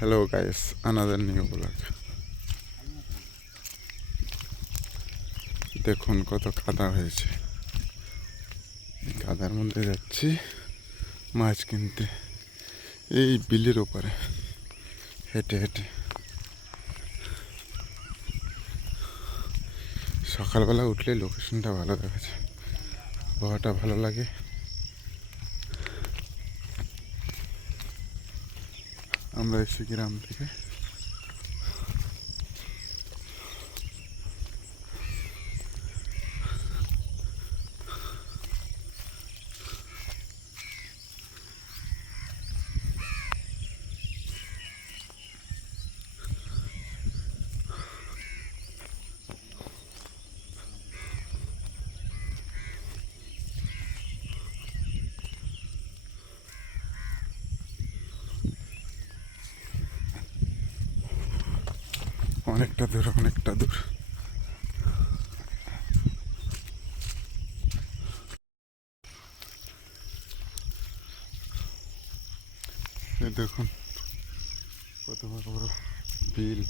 Hello guys, another new vlog. দেখুন কত কাদা হয়েছে। এই কাদার মধ্যে যাচ্ছি মাছ কিনতে, এই বিলের ওপরে হেঁটে হেঁটে। সকালবেলা উঠলে লোকেশনটা ভালো দেখা যায়, আবহাওয়াটা ভালো লাগে। আমরা এসে গ্রাম থেকে অনেকটা দূর। এই দেখুন কত বড় বড় বিল।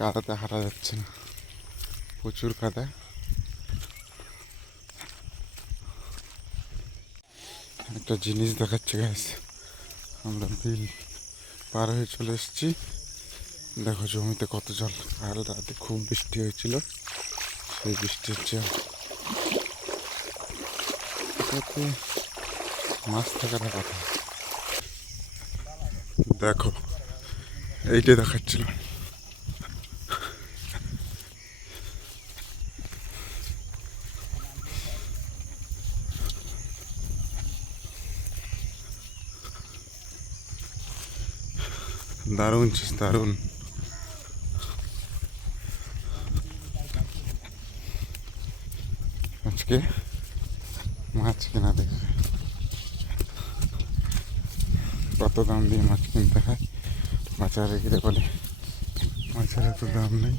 কাদাতে হাঁটা যাচ্ছে না, প্রচুর কাদা। একটা জিনিস দেখাচ্ছে গাইস, আমরা বিল পার হয়ে চলে এসেছি। দেখো জমিতে কত জল। কাল রাতে খুব বৃষ্টি হয়েছিল, সেই বৃষ্টির জল। এটাতে মাছ থাকার কথা। দেখো এইটা দেখাচ্ছিল, দারুণ দারুণ। আজকে মাছ কেনা দেখবে, কত দাম দিয়ে মাছ কিনতে হয়। বাজারে গেলে বলে মাছের এত দাম নেই।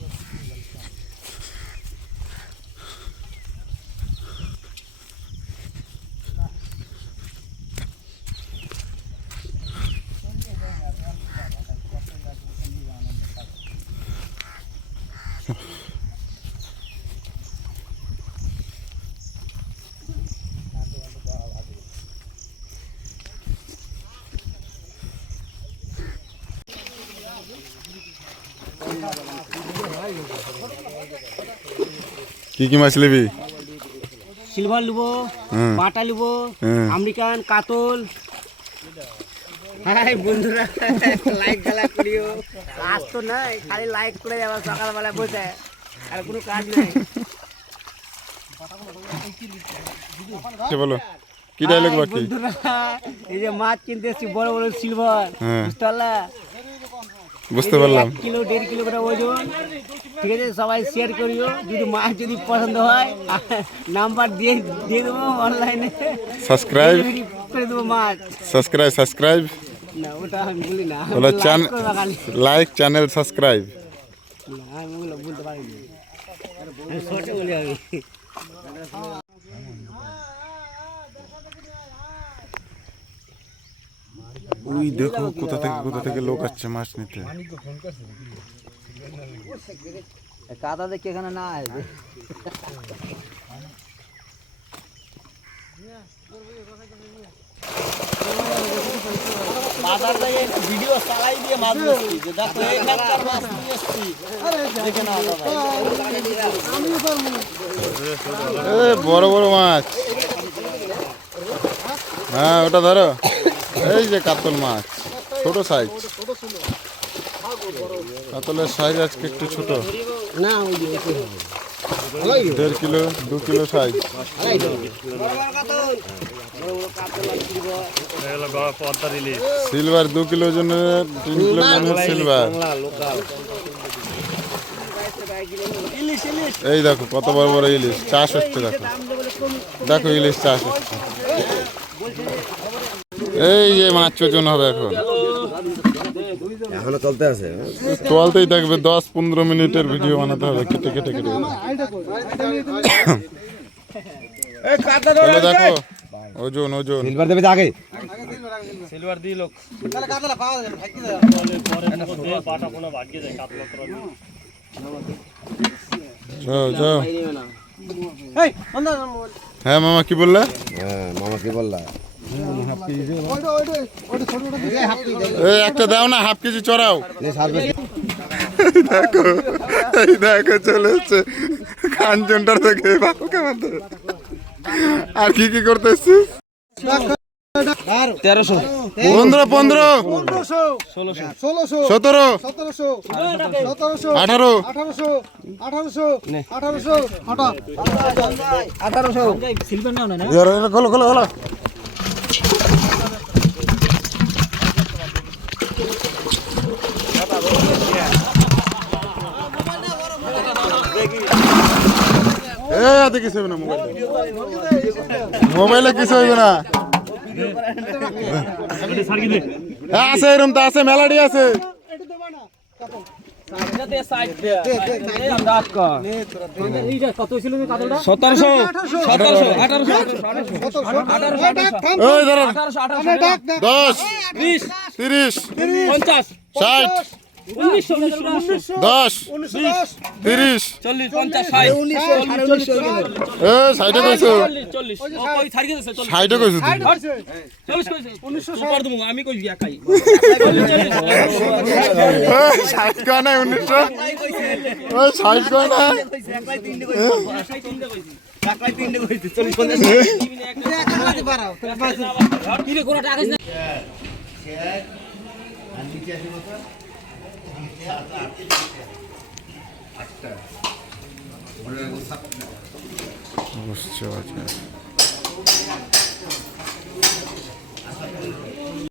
কি কি মাছ নিবি? সিলভার লিবো, বাটা লিবো, আমেরিকান, কাতল। হ্যাঁ বন্ধুরা, লাইক গালা করিও। কাজ তো নাই, খালি লাইক করে যাবা সকালবেলা বসে, আর কোনো কাজ নাই। বলো কি ডায়লগ বাকি? বন্ধুরা এই যে মাছ কিনতে এসেছি, বড় বড় সিলভার, বুঝতে পারলা? বুঝতে পারলাম। 1 কিলো 1.5 কিলো করে ওজন। ঠিক আছে, সবাই শেয়ার করিও। যদি মাছ যদি পছন্দ হয় নাম্বার দিয়ে দেবো অনলাইনে। সাবস্ক্রাইব করে দেবো মাছ। সাবস্ক্রাইব না ওটা আমি বলি না, বলো। Like channel subscribe. না আমি ওগুলো বলতে পারিনি, আমি শর্টে বলি আমি। ওই দেখো কোথা থেকে লোক আসছে মাছ নিতে। কাদা দেখে এখানে না আসবে। বাজার থেকে ভিডিও চালাই দিয়ে মাছ ধরছি, যে দেখো এখানকার মাছ নিয়ে এসেছি, দেখে নাও দাদা। বড় বড় মাছ, হ্যাঁ ওটা ধরো। এই যে কাতল মাছ, ছোট সাইজ। কাতলের সাইজ আজকে একটু ছোট, না 1.5 kilo 2 kilo size. Silver 2 kilo জন্য 3 কিলো জন্য সিলভার। এই দেখো কত বড় বড় ইলিশ চাষ হচ্ছে, দেখো দেখো ইলিশ চাষ হচ্ছে। এই যে মাছ ওজন হবে এখন, এখনো চলতে আছে। চলতেই থাকবে, 10-15 মিনিটের ভিডিও বানাতে হবে কেটে কেটে কেটে। চলো দেখো ওজন ওজন। সিলভার দেবে আগে। যাও যাও। হ্যাঁ মামা কি বললে? হ্যাঁ মামা কি বললা? এই একটা দাও না, হাফ কেজি চড়াও। নে সার্ভিস। দেখো এই দেখো চলে এসছে কাঞ্চনটার থেকে বাপুকে মারতে। আর কি কি করতে এসছিস? 1300 15 15 17 18 খোলো খোলো খোলো। এতে কিছু হবে না, মোবাইলে কিছু হইবে না। আছে এরম তো আছে, মেলাডি আছে। ওই ধরো 10 20 30 50 60 10 30 40 50 60 কইছো 60 কইছো তুমি 60 আমি কইছি একাই 60 কয় না 1900 ওই 60 কয় না একাই তিনটে কইছি একাই তিনটে কইছি 40 50 একাই পারাও কি রে কোরাটা আগে না আর নিচে আসে কত অবশ্য আছে।